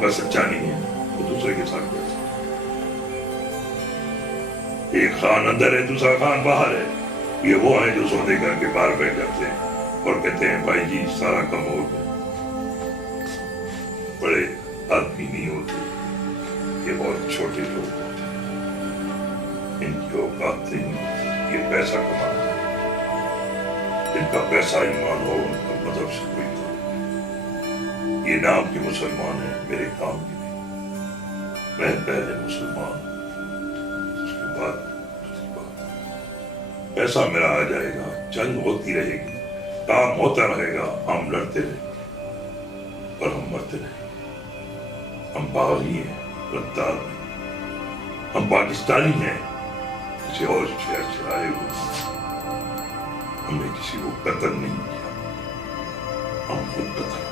کا سچا نہیں ہے وہ دوسرے کے ساتھ کر سکتا ہے. ایک خان اندر ہے دوسرا خان باہر ہے. یہ وہ ہیں جو سودے کر کے باہر بیٹھ جاتے ہیں اور کہتے ہیں بھائی جی سارا کم ہو گیا. بڑے آدمی نہیں ہوتے, یہ بہت چھوٹے لوگ ہوتے ہیں. ان کی اوقات نہیں ہوتی, یہ پیسہ کمانا ہے. جن کا پیسہ ایمان ہو ان کا مذہب سے کوئی کام. یہ نام کے مسلمان ہیں, میرے کام کے نہیں. میں پہلے مسلمان ہوں, اس کے بعد پیسہ میرا آ جائے گا, جنگ ہوتی رہے گی, کام ہوتا رہے گا, ہم لڑتے رہیں گے اور ہم مرتے رہیں گے. ہم باغی ہیں, رفتار نہیں. ہم پاکستانی ہیں, کسی اور شہر سے آئے ہوئے. ہم نے کسی کو قتل نہیں کیا, ہم خود قتل ہوتے.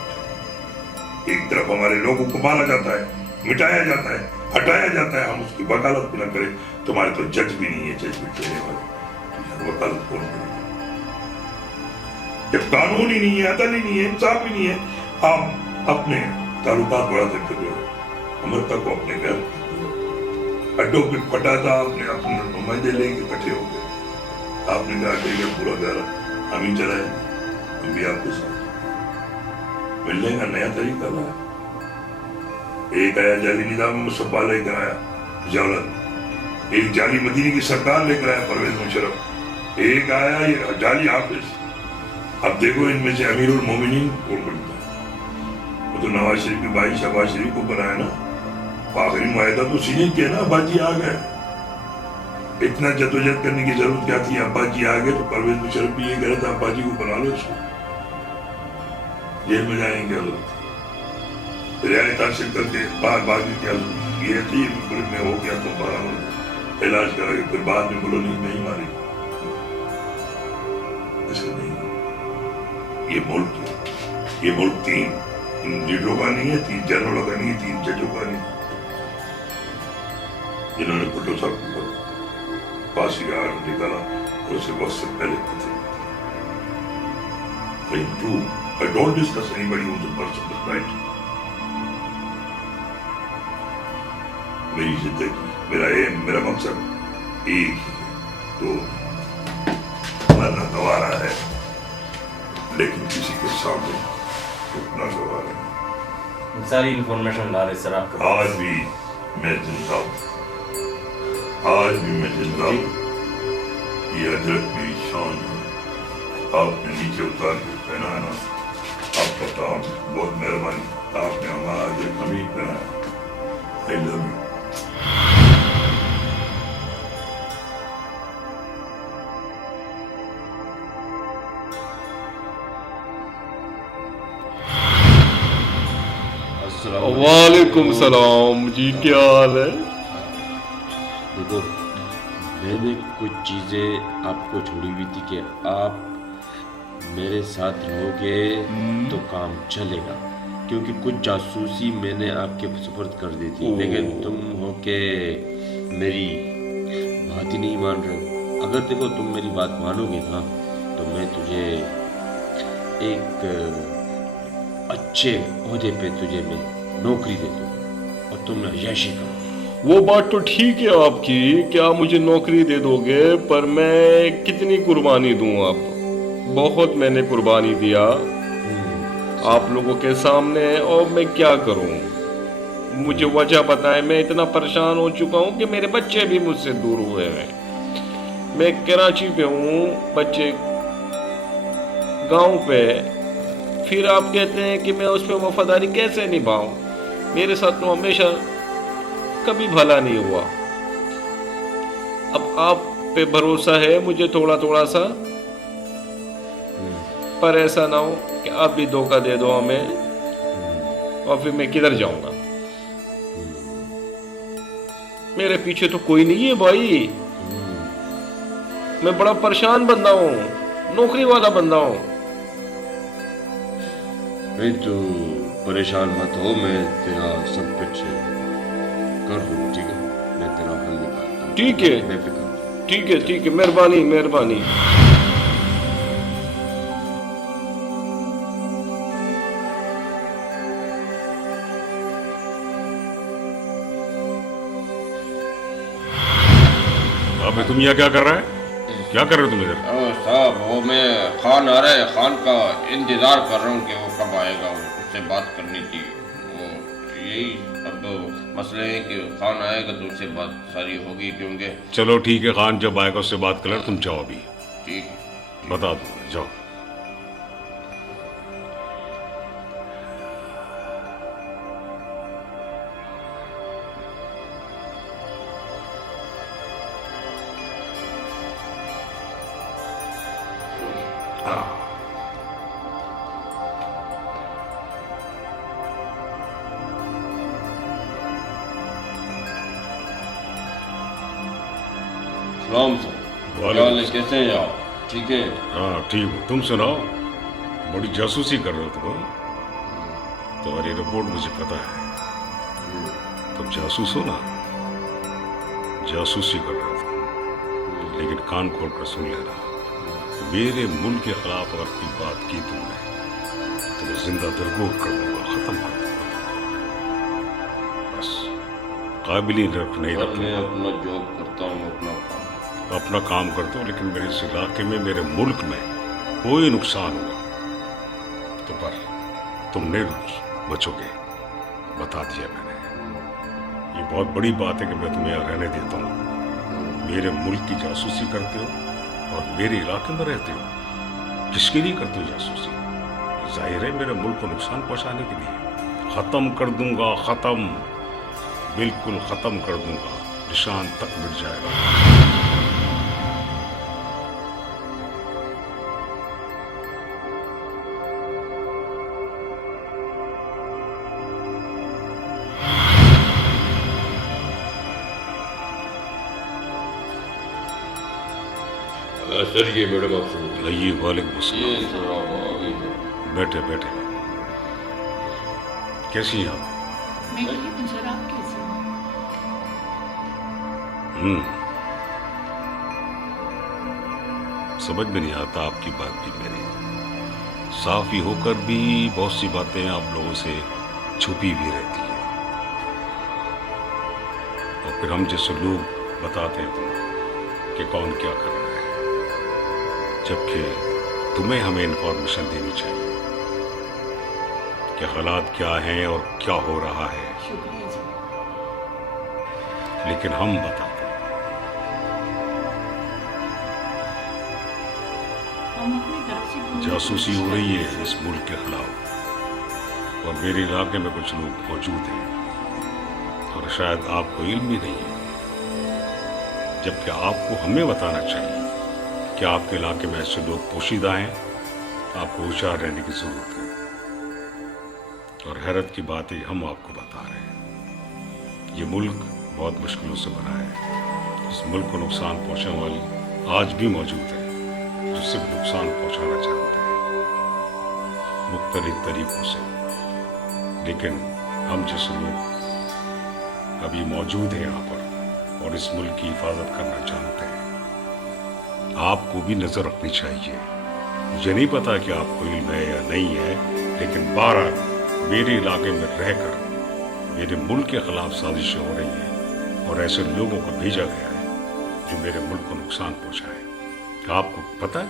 ایک طرف ہمارے لوگوں کو مارا جاتا ہے, مٹایا جاتا ہے, ہٹایا جاتا ہے, ہم اس کی وکالت بھی نہ کریں. تمہارے تو جج بھی نہیں ہے, جج بھی دینے والے, وکالت کون کرے گا؟ جب قانون ہی نہیں ہے, عدل ہی نہیں ہے, انصاف ہی نہیں ہے, آپ اپنے تعلقات بڑھاتے پھر رہے ہو, امریکہ کو اپنے گھر اڈوں پہ پھٹا تھا. آپ نے اپنے نمائندے لے کے اکٹھے ہو گئے. آپ نے کہا کہ یہ پورا گھر ہم ہی چلائیں, ہم بھی آپ کے ساتھ. ملنے کا نیا طریقہ لایا. ایک آیا جعلی نظام مصطفیٰ لے کر آیا جولت, ایک جعلی مدینی کی سرکار لے کر آیا پرویز مشرف, ایک آیا یہ جعلی حافظ. اب دیکھو ان میں سے امیر المومنین کون بنتا ہے؟ وہ تو نواز شریف کے بھائی شہباز شریف کو بنایا نا. آخری معاہدہ تو اسی نے کیا نا, ابا جی آ گئے. اتنا جدوجہد کرنے کی ضرورت کیا تھی؟ ابا جی آ گئے تو پرویز مشرف بھی یہ کہہ رہا تھا ابا جی کو بنا لو, اس کو جیل میں جائیں گے لوگ. رعایت حاصل کر کے بعد میں کیا یہ تھی ملک میں ہو گیا تو 12 ملک علاج کرا کے پھر بعد میں بولو نہیں ماری. ایسے نہیں. یہ ملک 3 لیڈروں کا نہیں ہے, 3 جنرلوں کا نہیں ہے, 3 ججوں کا نہیں ہے, جنہوں نے بھٹو صاحب کو پھانسی کا آرڈر نکالا اور اسے وقت سے پہلے قتل کیا. I don't discuss anybody who's a person is right. میری زندگی, میرا ایم, میرا مقصد ایک ہی ہے, تو مرنا گوارا ہے لیکن کسی کے سامنے اٹھنا گوارا ہے. ساری انفارمیشن لا رہے سر آپ کا. آج بھی میں زندہ ہوں, آج بھی میں زندہ ہوں. یہ حضرت میری شان ہے. آپ نے نیچے اتار کے پہنانا, آپ کا کام, بہت مہربانی. آپ نے ہمارا حضرت حمید پہنایا. I love you. وعلیکم السلام جی, کیا حال ہے؟ دیکھو میں نے کچھ چیزیں آپ کو چھوڑی ہوئی تھی کہ آپ میرے ساتھ رہو گے تو کام چلے گا, کیونکہ کچھ جاسوسی میں نے آپ کے سپرد کر دی تھی, لیکن تم ہو کہ میری بات ہی نہیں مان رہے. اگر دیکھو تم میری بات مانو گے نا تو میں تجھے ایک اچھے عہدے پہ تجھے میں نوکری دے دوں اور تم نے عیاشی کرو. وہ بات تو ٹھیک ہے آپ کی کہ آپ مجھے نوکری دے دو گے, پر میں کتنی قربانی دوں؟ آپ بہت میں نے قربانی دیا آپ لوگوں کے سامنے, اور میں کیا کروں؟ مجھے وجہ بتائیں. میں اتنا پریشان ہو چکا ہوں کہ میرے بچے بھی مجھ سے دور ہوئے ہیں. میں کراچی پہ ہوں, بچے گاؤں پہ. پھر آپ کہتے ہیں کہ میں اس پہ وفاداری کیسے نبھاؤں؟ میرے ساتھ تو ہمیشہ کبھی بھلا نہیں ہوا. اب آپ پہ بھروسہ ہے مجھے تھوڑا تھوڑا سا, پر ایسا نہ ہو کہ آپ بھی دھوکہ دے دو ہمیں, اور پھر میں کدھر جاؤں گا؟ میرے پیچھے تو کوئی نہیں ہے بھائی. میں بڑا پریشان بندہ ہوں, نوکری والا بندہ ہوں. نہیں تو پریشان مت ہو, میں تیرا سب کچھ کر دوں, ٹھیک ہے؟ میں تیرا حل نکالتا ہوں. ٹھیک ہے, بے فکر ہو. ٹھیک ہے, ٹھیک ہے, مہربانی مہربانی. भाई तुम यहाँ क्या कर रहा है? क्या कर रहे हो तुम इधर? साहब वो मैं खान आ रहा है, खान का इंतज़ार कर रहा हूँ कि वो कब आएगा, उससे बात करनी थी। वो यही अब मसले है कि खान आएगा तो उससे बात सारी होगी, क्योंकि चलो ठीक है, खान जब आएगा उससे बात कर ले, तुम जाओ अभी, ठीक है। बता दो, जाओ। सलाम साहब, क्या हाल है, कैसे हैं आप? ठीक है। हाँ ठीक हो, तुम सुनाओ। बड़ी जासूसी कर रहे हो तुम, तुम्हारी रिपोर्ट मुझे पता है, तुम जासूस हो ना, जासूसी कर रहे हो। लेकिन कान खोल कर सुन लेना, मेरे मुल्क के खिलाफ अगर कोई बात की तुमने तो मैं जिंदा दरगोर कर दूंगा, खत्म कर दूंगा। बस काबिल ही नहीं और रखना। मैं अपना जॉब करता हूँ, अपना काम करता हूँ, लेकिन मेरे इस इलाके में, मेरे मुल्क में कोई नुकसान हुआ तो पर तुम नहीं बचोगे, बता दिया मैंने। ये बहुत बड़ी बात है कि मैं तुम्हें यहाँ रहने देता हूँ। मेरे मुल्क की जासूसी करते हो और मेरे इलाके में रहते हो। किसके लिए करते हो जासूसी? जाहिर है मेरे मुल्क को नुकसान पहुँचाने के लिए। ख़त्म कर दूंगा, ख़त्म, बिल्कुल ख़त्म कर दूंगा, निशान तक मिट जाएगा। सर ये मैडम आपसे ये वालेकुम ये अस्सलाम। सर आप आ गए हैं। बैठे बैठे। कैसी हैं आप? मैं ठीक हूँ सर, आप कैसे हैं? समझ में नहीं आता आपकी बात भी मेरी। साफी होकर भी बहुत सी बातें आप लोगों से छुपी भी रहती है, और फिर हम जैसे लोग बताते हैं कि कौन क्या कर रहा है, जबकि तुम्हें हमें इंफॉर्मेशन देनी चाहिए कि हालात क्या हैं और क्या हो रहा है, शुक्रिया जी। लेकिन हम बताते हैं। हम अपनी तरफ से पूरी जासूसी कोशिश हो रही करेंगे है सर। इस मुल्क के खिलाफ, और मेरे इलाके में कुछ लोग मौजूद हैं और शायद आपको इल्म ही नहीं है, जबकि आपको हमें बताना चाहिए कि आपके इलाके में ऐसे लोग पोशीदा हैं। आपको होशियार रहने की जरूरत है। और हैरत की बात है, हम आपको बता रहे हैं, ये मुल्क बहुत मुश्किलों से बना है। इस मुल्क को नुकसान पहुंचाने वाली आज भी मौजूद है जो सिर्फ नुकसान पहुंचाना चाहते हैं मुख्तलिफ तरीकों से। लेकिन हम जैसे लोग अभी मौजूद हैं यहाँ पर और इस मुल्क की हिफाजत करना चाहते हैं। आपको भी नजर रखनी चाहिए। मुझे नहीं पता कि आपको इल्म है या नहीं है, लेकिन 12 मेरे इलाके में रहकर मेरे मुल्क के खिलाफ साजिशें हो रही हैं और ऐसे लोगों को भेजा गया है जो मेरे मुल्क को नुकसान पहुंचाए। आपको पता है?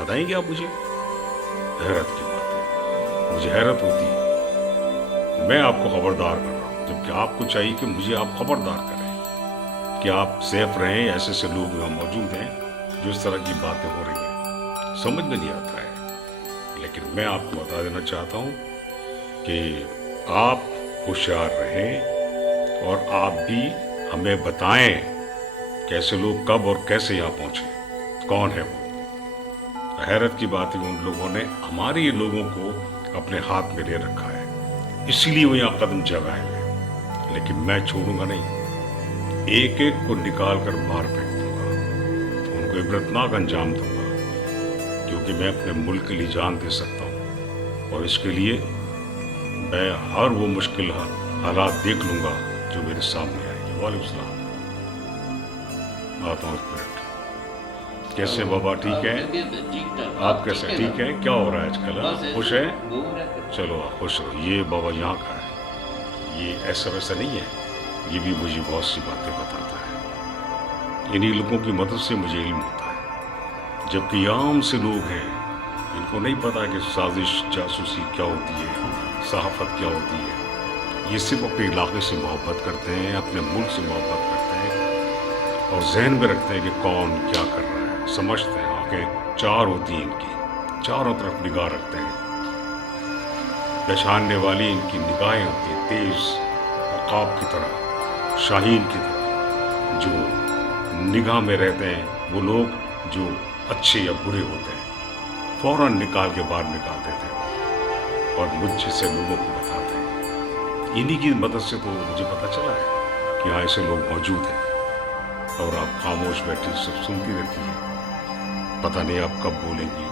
बताएंगे आप मुझे? हैरत की बात है, मुझे हैरत होती है। मैं आपको खबरदार कर रहा हूँ, जबकि आपको चाहिए कि मुझे आप खबरदार करें कि आप सेफ रहें। ऐसे ऐसे लोग यहाँ मौजूद हैं जो इस तरह की बातें हो रही हैं, समझ में नहीं आता है। लेकिन मैं आपको बता देना चाहता हूँ कि आप होशियार रहें और आप भी हमें बताएं कैसे लोग कब और कैसे यहाँ पहुँचे, कौन है वो। हैरत की बात है, उन लोगों ने हमारे ये लोगों को अपने हाथ में ले रखा है, इसीलिए वो यहाँ कदम जमाए हुए। लेकिन मैं छोड़ूंगा नहीं, एक एक को निकाल कर बाहर फेंक दूंगा, उनको इबरतनाक अंजाम दूंगा, क्योंकि मैं अपने मुल्क के लिए जान दे सकता हूँ और इसके लिए मैं हर वो मुश्किल हालात देख लूंगा जो मेरे सामने आएंगे। वालेकुम सलाम। आता हूँ एक मिनट। कैसे बाबा, ठीक है? आप कैसे, ठीक है? क्या हो रहा है आजकल, खुश है? चलो आप खुश रहो। ये बाबा यहाँ का है, ये ऐसा वैसा नहीं है, ये भी मुझे बहुत सी बातें बताता है। इन्हीं लोगों की मदद से मुझे इल्म होता है, जबकि आम से लोग हैं इनको नहीं पता कि साजिश जासूसी क्या होती है, सहाफत क्या होती है। ये सिर्फ अपने इलाके से मोहब्बत करते हैं, अपने मुल्क से मोहब्बत करते हैं और जहन में रखते हैं कि कौन क्या कर रहा है, समझते हैं। आंखें चार होती हैं इनकी, चारों तरफ निगाह रखते हैं, पहचानने वाली इनकी निगाहें होती हैं तेज अकाब की तरह, शाहीन की तरह। जो निगाह में रहते हैं वो लोग जो अच्छे या बुरे होते हैं फौरन निकाल के बाहर निकाल देते हैं और मुझ जैसे लोगों को बताते हैं। इन्हीं की मदद से तो मुझे पता चला है कि यहाँ ऐसे लोग मौजूद हैं और आप खामोश बैठी सब सुनती रहती हैं। पता नहीं आप कब बोलेंगी,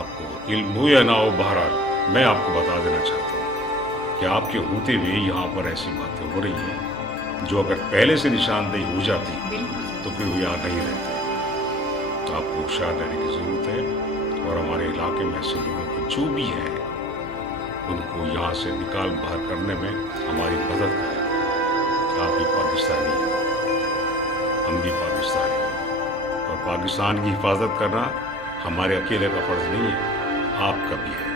आपको इल्म हो या ना हो, बहरहाल मैं आपको बता देना चाहता हूँ कि आपके होते हुए यहाँ पर ऐसी बातें हो रही हैं जो अगर पहले से निशानदेही हो जाती बिल्कुल तो फिर वो यहाँ नहीं रहते। तो आपको होशियार रहने की ज़रूरत है और हमारे इलाके में ऐसे लोगों को जो भी हैं उनको यहाँ से निकाल बाहर करने में हमारी मदद करें। आप भी पाकिस्तानी हैं, हम भी पाकिस्तानी हैं और पाकिस्तान की हिफाजत करना हमारे अकेले का फ़र्ज़ नहीं है, आपका भी है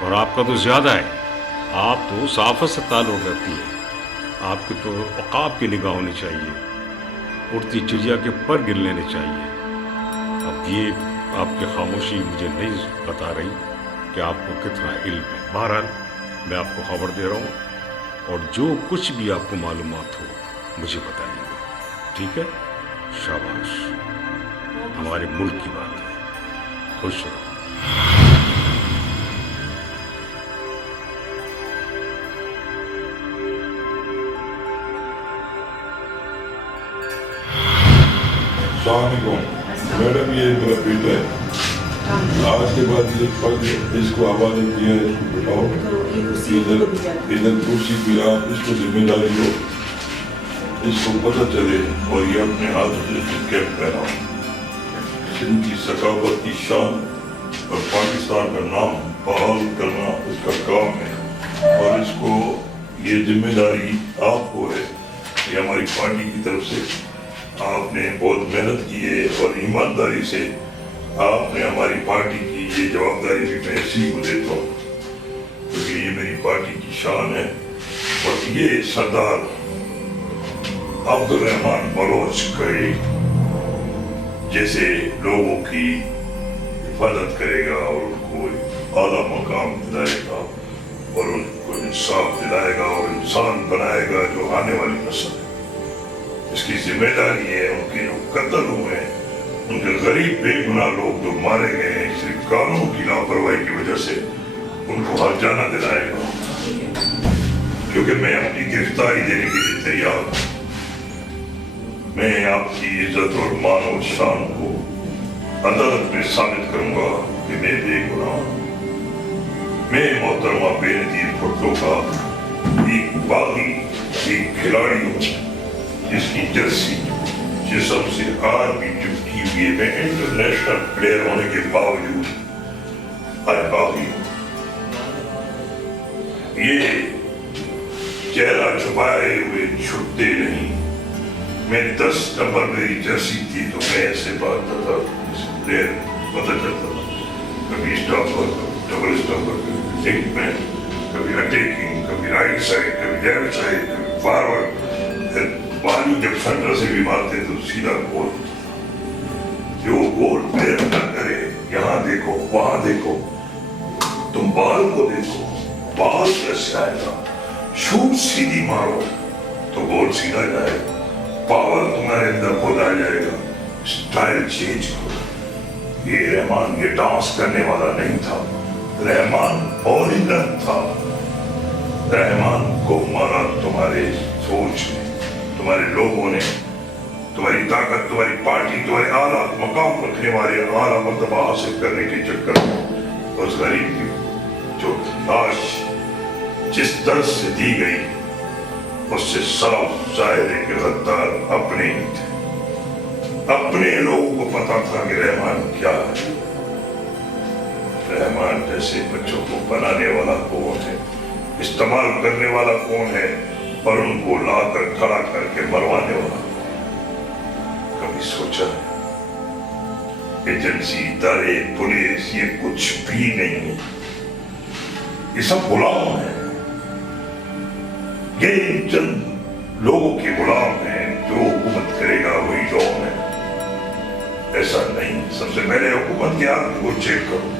और आपका तो ज़्यादा है। आप तो साफ़त से ताल्लुक़ रखती है, आपकी तो औक़ाब की निगाह होनी चाहिए, उड़ती चिड़िया के पर गिर लेने चाहिए। अब ये आपकी खामोशी मुझे नहीं बता रही कि आपको कितना इल्म है। बहरहाल मैं आपको खबर दे रहा हूँ और जो कुछ भी आपको मालूमात हो मुझे बताइएगा, ठीक है? शाबाश, हमारे मुल्क की बात है। खुश रहो। मैडम ये मेरा बेटा है, आज के बाद ये पद इसको हवाले किया है, इसको बिठाओ इधर कुर्सी पे, आप इसको जिम्मेदारी लो, इसको पता चले और ये अपने हाथों से इसको कैप पहनाओ। सिंध की सकावत की शान और पाकिस्तान का नाम बहाल करना उसका काम है और इसको ये जिम्मेदारी आपको है। ये हमारी पार्टी की तरफ से आपने बहुत मेहनत की है और ईमानदारी से आपने हमारी पार्टी की ये जवाबदारी भी मैं इसी को देता हूँ क्योंकि ये मेरी पार्टी की शान है। और ये सरदार अब्दुल रहमान बलोच के जैसे लोगों की हिफाजत करेगा और उनको आला मकाम दिलाएगा और उनको इंसाफ दिलाएगा और इंसान बनाएगा जो आने वाली नस्ल है। इसकी जिम्मेदारी है। उनके जो कत्ल हुए हैं, उनके गरीब बेगुनाह लोग जो मारे गए हैं सिर्फ कानून की लापरवाही की वजह से, उनको हर जाना दिलाएगा क्योंकि मैं अपनी गिरफ्तारी देने के लिए तैयार हूँ। मैं आपकी इज्जत और मान और शान को अदालत में साबित करूंगा कि मैं बेगुनाह हूँ। मैं मोहतरमा बेनजीर भुट्टो का एक बागी, एक खिलाड़ी हूँ जिसकी जर्सी जिसम से हार भी चुपकी हुई है। मैं इंटरनेशनल प्लेयर होने के बावजूद आज बागी हूँ। ये चेहरा छुपाए हुए छुपते नहीं। मैं 10 नंबर मेरी जर्सी थी तो मैं ऐसे बात था, प्लेयर पता चलता था, कभी स्टॉपर, डबल स्टॉपर, कभी लिंकमैन, कभी अटैकिंग, कभी राइट साइड, कभी लेफ्ट साइड, कभी फॉरवर्ड। पानी जब सेंटर से भी मारते तो सीधा गोल। जो गोल प्लेयर न करे, यहाँ देखो वहां देखो, तुम बाल को देखो, बाल कैसे आएगा, शूट सीधी मारो तो गोल सीधा जाएगा, पावर तुम्हारे अंदर खुद आ जाएगा। स्टाइल चेंज करो। ये रहमान ये डांस करने वाला नहीं था, रहमान ओरिजिनल था। रहमान को मारा तुम्हारे सोच ने, तुम्हारे लोगों ने, तुम्हारी ताकत, तुम्हारी पार्टी, तुम्हारे आला मकाम रखने वाले आला मर्तबा हासिल करने के चक्कर में उस गरीब की जो लाश जिस दर्द से दी गई उससे साफ जाहिर है कि गद्दार अपने ही थे। अपने लोगों को पता था कि रहमान क्या है। रहमान जैसे बच्चों को बनाने वाला कौन है, इस्तेमाल करने वाला कौन है और उनको लाकर खड़ा करके मरवाने वाला। कभी सोचा है एजेंसी, इदारे, पुलिस ये कुछ भी नहीं है, ये सब गुलाम है। ये चंद लोगों के गुलाम हैं, जो हुकूमत करेगा वही डॉन है। ऐसा नहीं, सबसे पहले हुकूमत के हाथ को चेक करो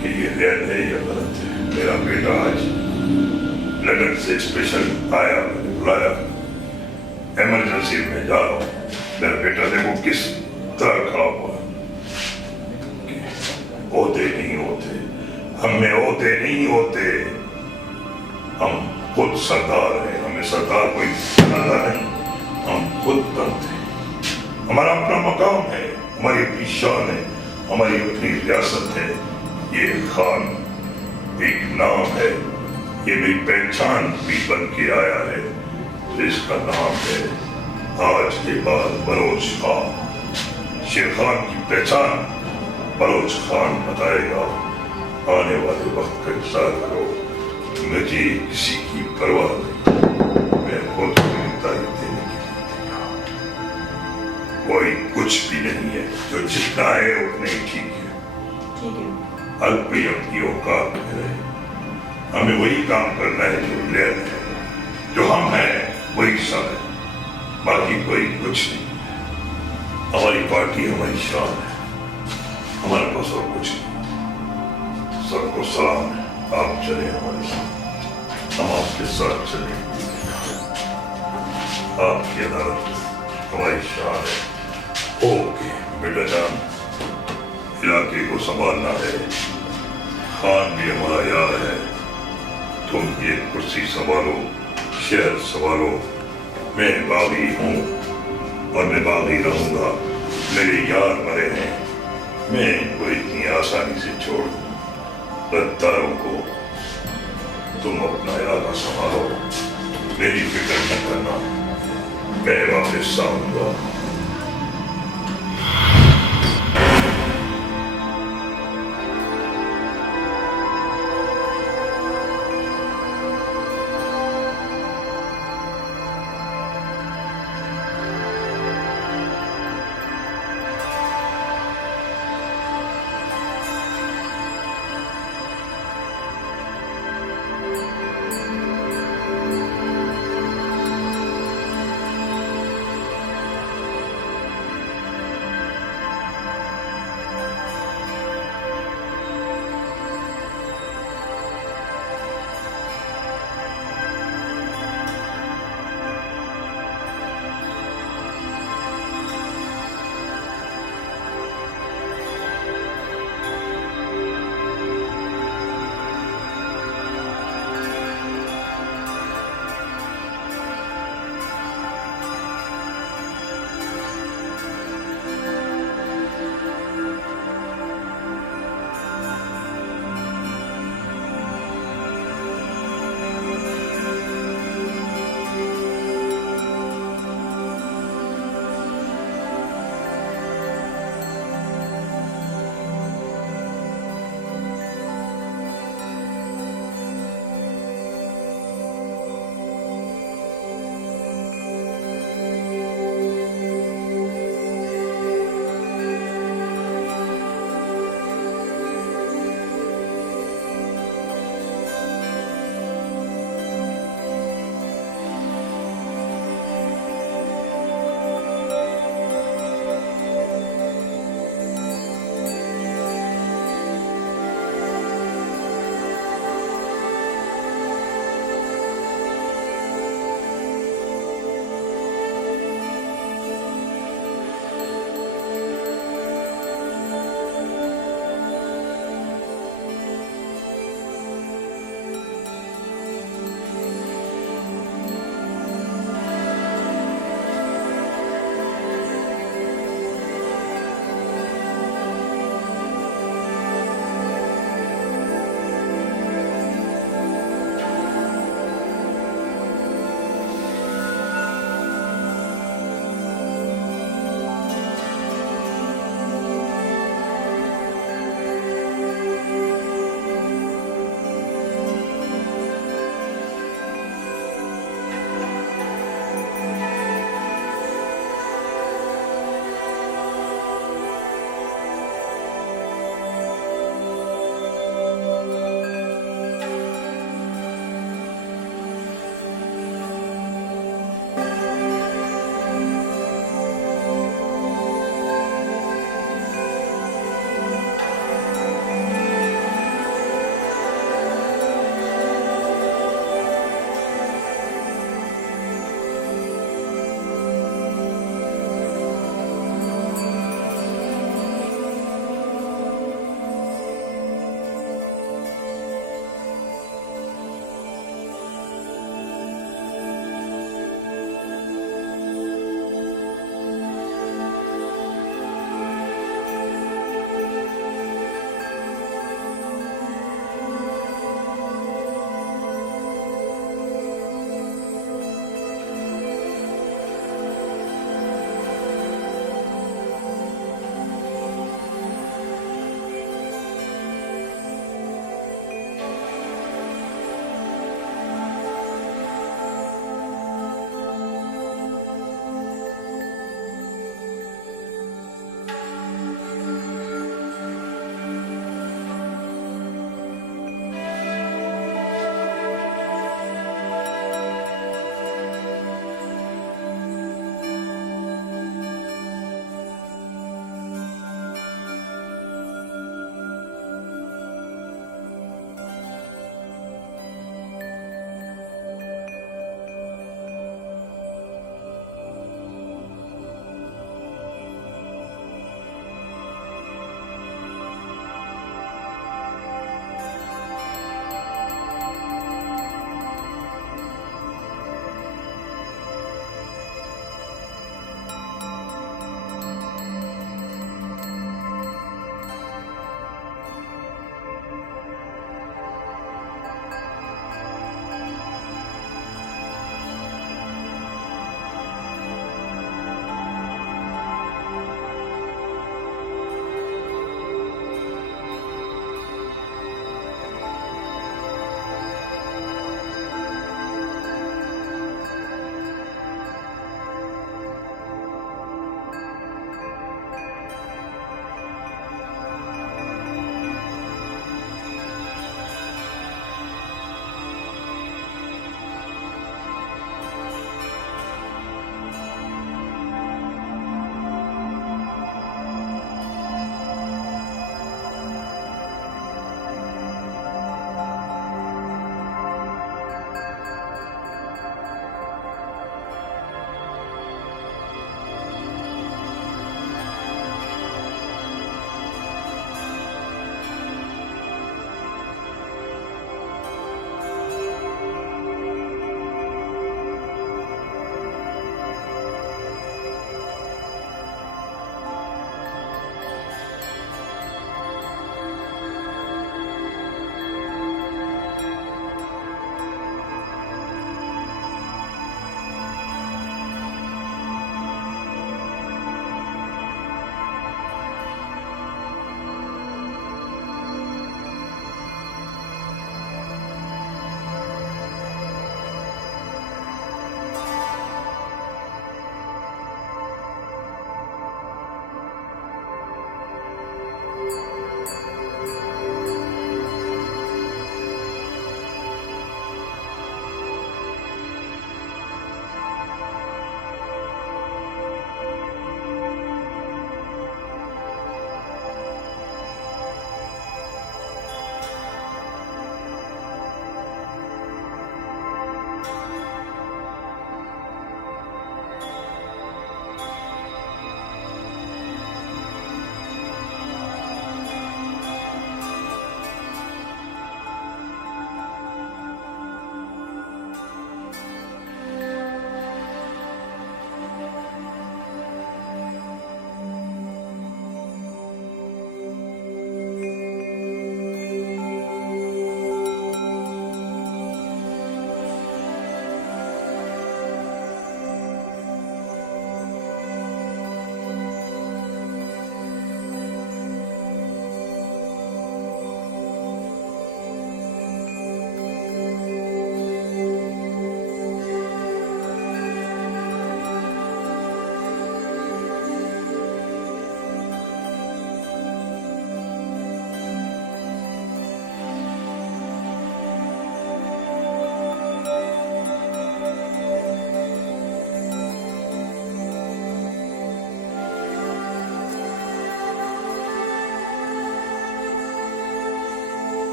कि ये रेल है या गलत है। मेरा बेटा आज लंदन से स्पेशल आया, मैंने बुलाया, इमरजेंसी में जा रहा हूँ। मेरा बेटा देखो किस तरह खड़ा हुआ, ओहदे नहीं होते, हम में ओहदे नहीं होते, हम खुद सरदार हैं, हमें सरदार कोई बनाता नहीं, हम खुद बनते हैं। हमारा अपना मकाम है, हमारी अपनी शान है, हमारी अपनी रियासत है। ये खान एक नाम है, ये मेरी पहचान भी बन के आया है, तो इसका नाम है आज के बाद बलोच खान। शेर खान की पहचान बलोच खान बताएगा। आने वाले वक्त का इंतजार करो, मुझे किसी की परवाह नहीं, मैं खुद को तारीफ देने के लिए तैयार। कोई कुछ भी नहीं है, जो जितना है उतने ही ठीक है। ठीक है। अल्प ही अपनी औकात में रहे, हमें वही काम करना है जो रेल है, जो हम हैं वही सब है, बाकी कोई कुछ नहीं है। हमारी पार्टी हमारी शान है, हमारे पास और कुछ नहीं। सबको सलाम है, आप चले हमारे साथ, हम आपके साथ चले। आपकी अदालत हमारी शान है। ओके बेटा जान, इलाके को संभालना है, खान भी हमारा यार है, तुम ये कुर्सी संभालो, शहर संभालो। मैं बागी हूँ और मैं बागी रहूंगा, मेरे यार मरे हैं, मैं इनको इतनी आसानी से छोड़ दूँ? गद्दारों को तुम अपना इलाका संभालो, मेरी फिक्र न करना, मैं वापस आऊंगा।